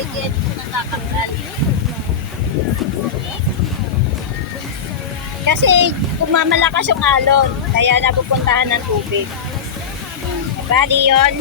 tubig, kaya hindi ko natatanggal. Kasi kumamalakas yung alon, kaya napupuntahan ng tubig. Bali yun.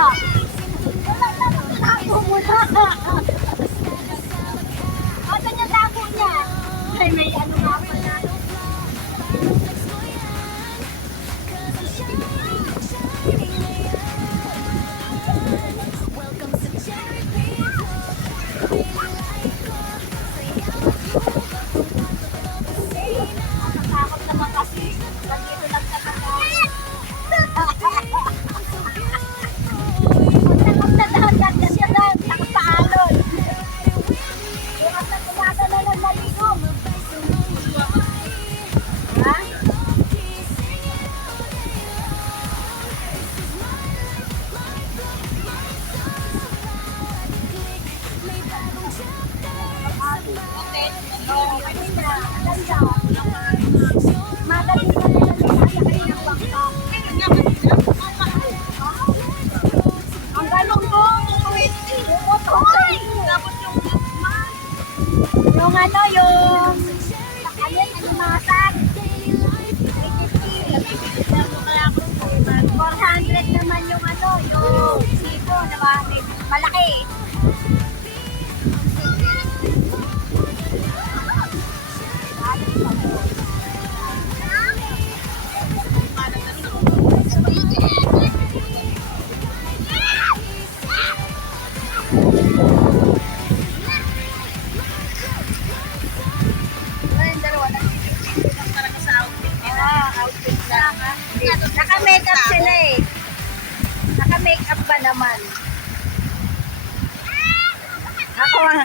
Tago mo na. Asan yung tago niya? Ay, may ano nga pala. Nakatakot naman kasi. Nandito lang sa tagaan. Takot na dagat na siya na. Takot sa alon. Bukas na tumasa na ng maligo. Ha? Magaling ka na ng bangka. Ang galong mo. Yung ano, yung animasan. 400 naman yung ano, yung sipo na malaki. Outfit lang. Naka-makeup sila eh. Naka-makeup ba naman? Ako ang...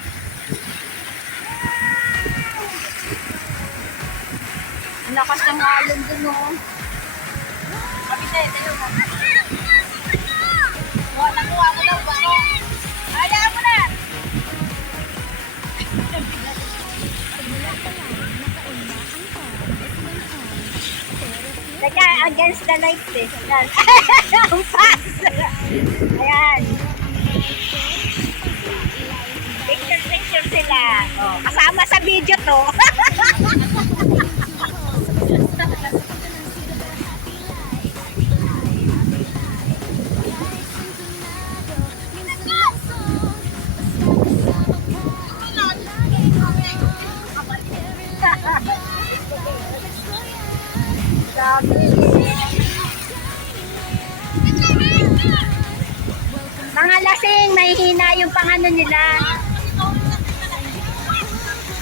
Lakas ng alon dun oh. Kapitay, tayo mo. Nakuha mo daw ba? Alaan mo na! Teka, against the lights eh. Ayan. Ang fast! Ayan. Picture sila. Oh, kasama sa video to. Mga lasing, mahihina yung pangano nila.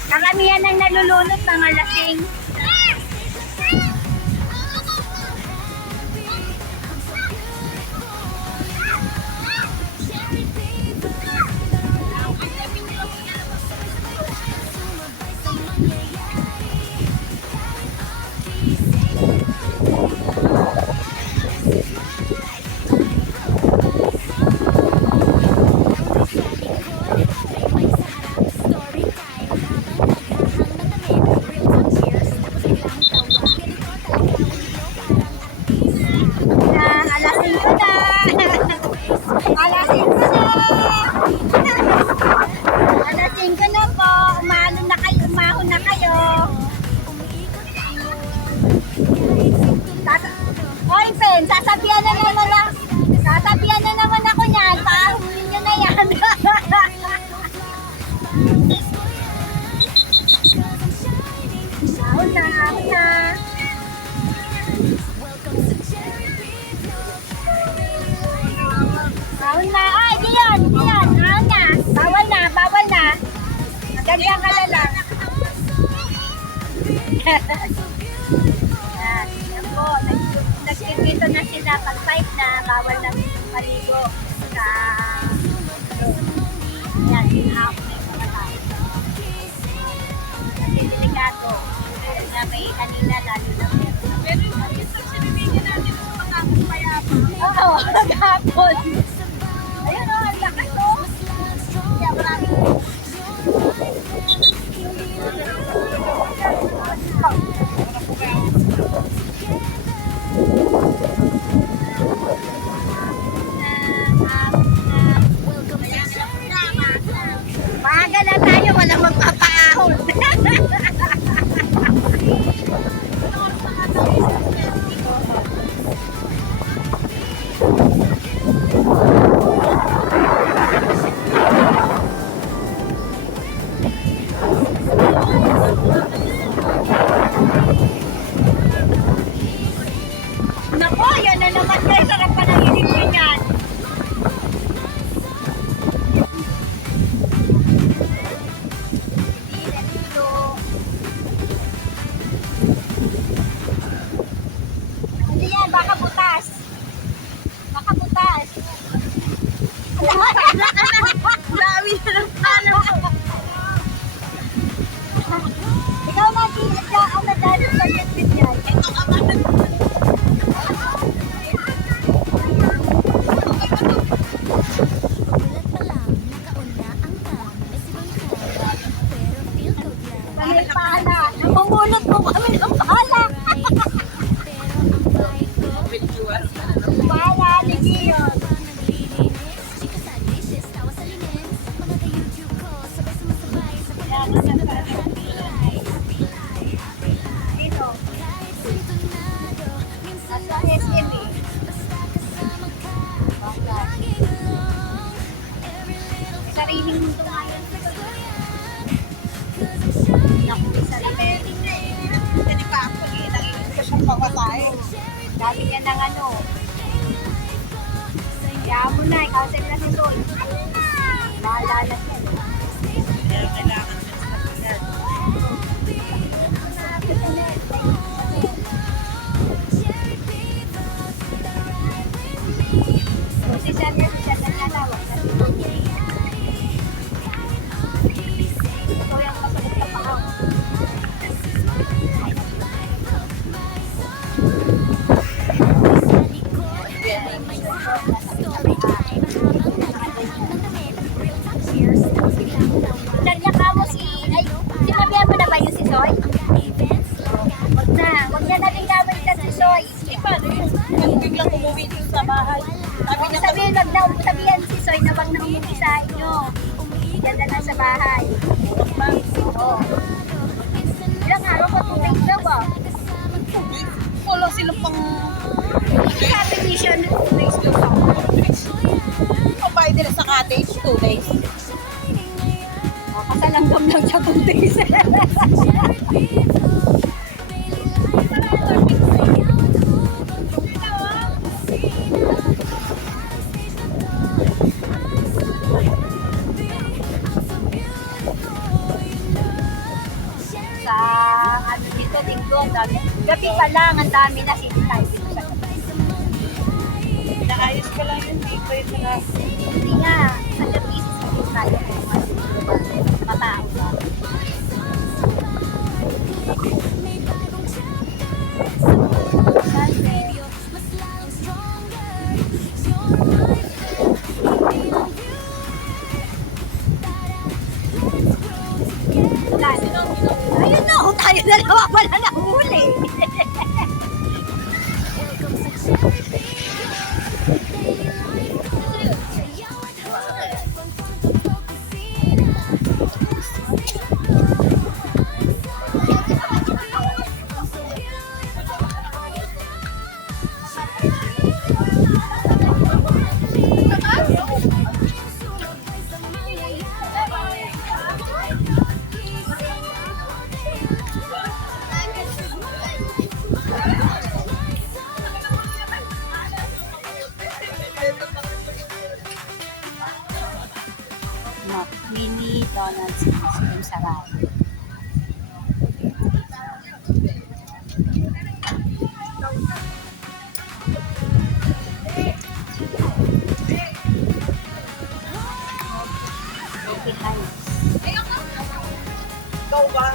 Karamihan ng nalulunod, mga lasing. Alasing ko na po. Umahon na kayo. Hoy, Pen, sasabihan na naman ako niyan. Paahulin nyo na yan. Ahon na. Ahon na. Ay, diyan. Ahon na. Bawal na. Ganyan ka na lang. Yan po. Nagpipito na sila. Pag 5 na, bawal na maligo sa yan, sinahap na yung mga tao. Kasi delikado. Na may kanina lalo na meron. Pero yung pag-sinibigyan natin ng mga payapa. Oo, nag-hapon. Ayun o, ang lakas o. Kaya maraming maaga na tayo, walang magpapaahon. Dami na ng pala. Ikaw lagi ang nadali sa pagkakit yan. Ito ka ba? May pala. Namumulot mo kami ng pala. Pala, Ligio. Dito. Nasa SM eh. Sariling mundo nga yan. Naku, sariling. Hindi pa ako eh. Nanginig ka siyang pawatay. Dami yan ng ano. Kaya mo na, ikaw sa na si Sol. Bahala na siya. Kaya kailangan mo sa kapilad. Si Sander, siya na nalawag. Ito yung kasalit na pao. Diyan ka mo si... Ay, sinabihan mo na ba yung si Soy? Wag na. Wag niya natin gawin ka si Soy. Paano yun? Yung biglang umuwi dito sa bahay. Sabi niya, Sabihin, wag na sabihan si Soy na wag na umuwi sa inyo. Diyan na lang sa bahay. Oo. Ilang araw pa 2 days daw ah. wala silang pang... Sabi niya siya na 2 days daw ako. Pabay din sa cottage, 2 days. Kasalanggam lang siya 2 days. Sa ano dito, linggo, gabi pa lang, ang dami na sinitay dito sa gabi. Naayos pa lang yun, hindi pa yun na... Hindi nga, ang gabi sa sinitay. Matao ba? Ayun na, tayo dalawa pala na huli. Mini donuts ice cream sarap. Ikaw ba?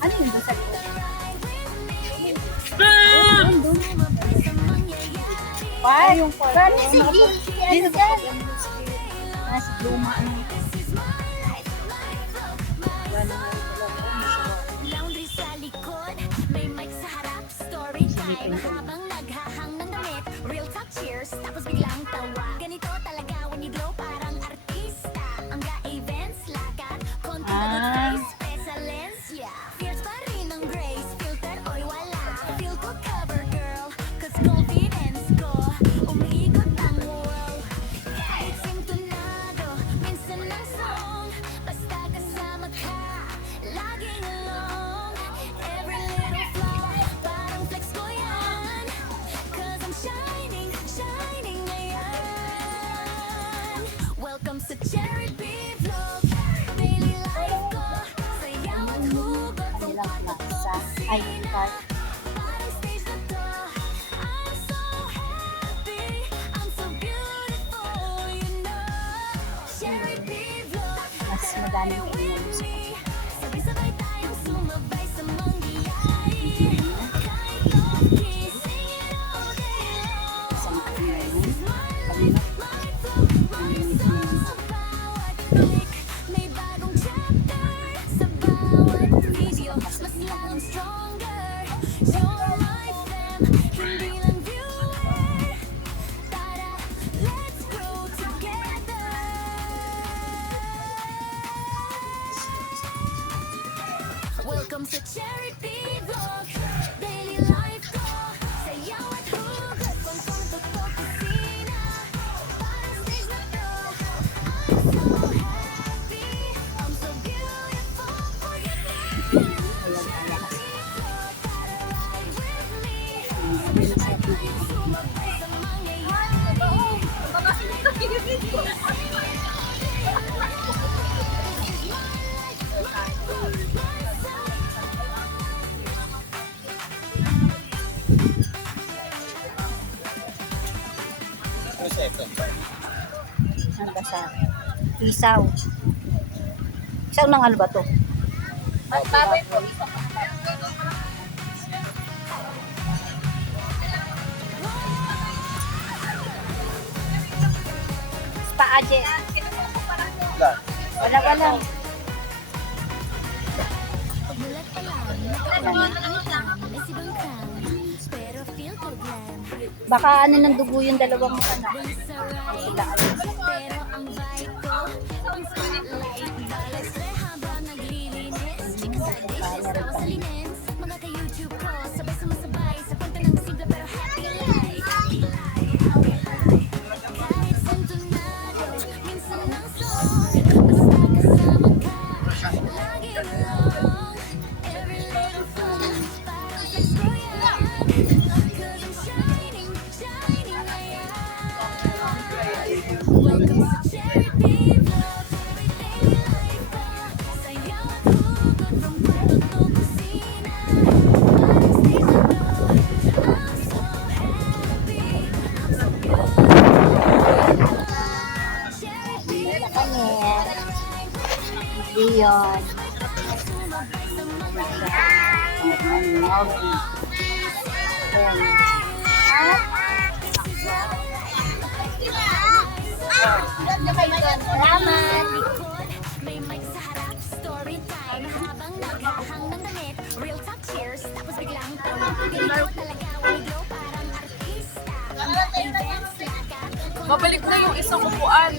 Ano yung doon sa likod? Ay, yung Sabi si G, ano dyan? si Luma. Laundry sa likod, may mic sa harap, story time habang naghahang ng damit. Real talk, cheers, tapos biglang tawa. Ganito talaga when you glow parang artista. Ang ga-events, lakat, konti na good face, special lens, yeah. Fierce pa rin ang grace, filter oy wala. Feel ko cover girl, cause confidence ko umiikot ang world. Kahit sintonado, minsan ang song, basta kasama ka, laging along. Every little flaw, parang flex ko yan, cause I'm shining, shining ngayon. Welcome sa Cherry B Vlog, daily life ko, sayaw at hugot ng kwarto ko Sa ay, kusina. card. Parang stage na to, I'm so happy, I'm so beautiful, you know. Cherry B Vlog, Mas madaming tingnan sa sabay-sabay tayong sumabay sa mangyayari. Kahit low-key, sing it all day long. sa mga tingnan. My vlog, my song. Bawat break, may bagong chapter. Sa bawat video, mas lalong stronger. Your life them, hindi lang viewer. Tara, let's grow together. Welcome sa Cherry P Vlog, daily life ko, sayaw at hugot, kwentong totoo kusina. Parang stage na to, I'm so happy, I'm so beautiful for you. Cherry P Vlog, tara ride with me. Sabay-sabay tayong sumabay sa mangyayari. Saan ba sa isaw? Isaw ng ano ba to? Baboy po. Paaje. Wala. Pagmulat pa lang, nakauwi ang crown, may sibang crown, pero feel ko glam. Baka ano ng dugo yung dalawang anak. Race alright, pero ang vibe ko, ang spotlight. Balay habang naglilinis, chika sa dishes, tapos sa linens. Mga ka-YouTube ko, sabay sumasabay sa kwento ng simple pero happy life. Kahit sintonado, minsan ang song, basta kasama ka, lagi along. Every little fun, parang flex ko yan, cause I'm shining, shining ngayon. Welcome sa Cherry P Vlog, daily life ko, sayaw at hugot from kwarto to kusina. Parang stage na to, I'm so happy, I'm so beautiful. Cherry P Vlog, Kami. ride with me. Diyon. Sumabay sa mangyayari. Salamat. May mic sa harap, story time habang naghahang ng damit. Real talk, cheers, tapos biglang tawa. Ganito talaga when you glow parang artista. Ang events, lakat, Babalik na yung isang upuan.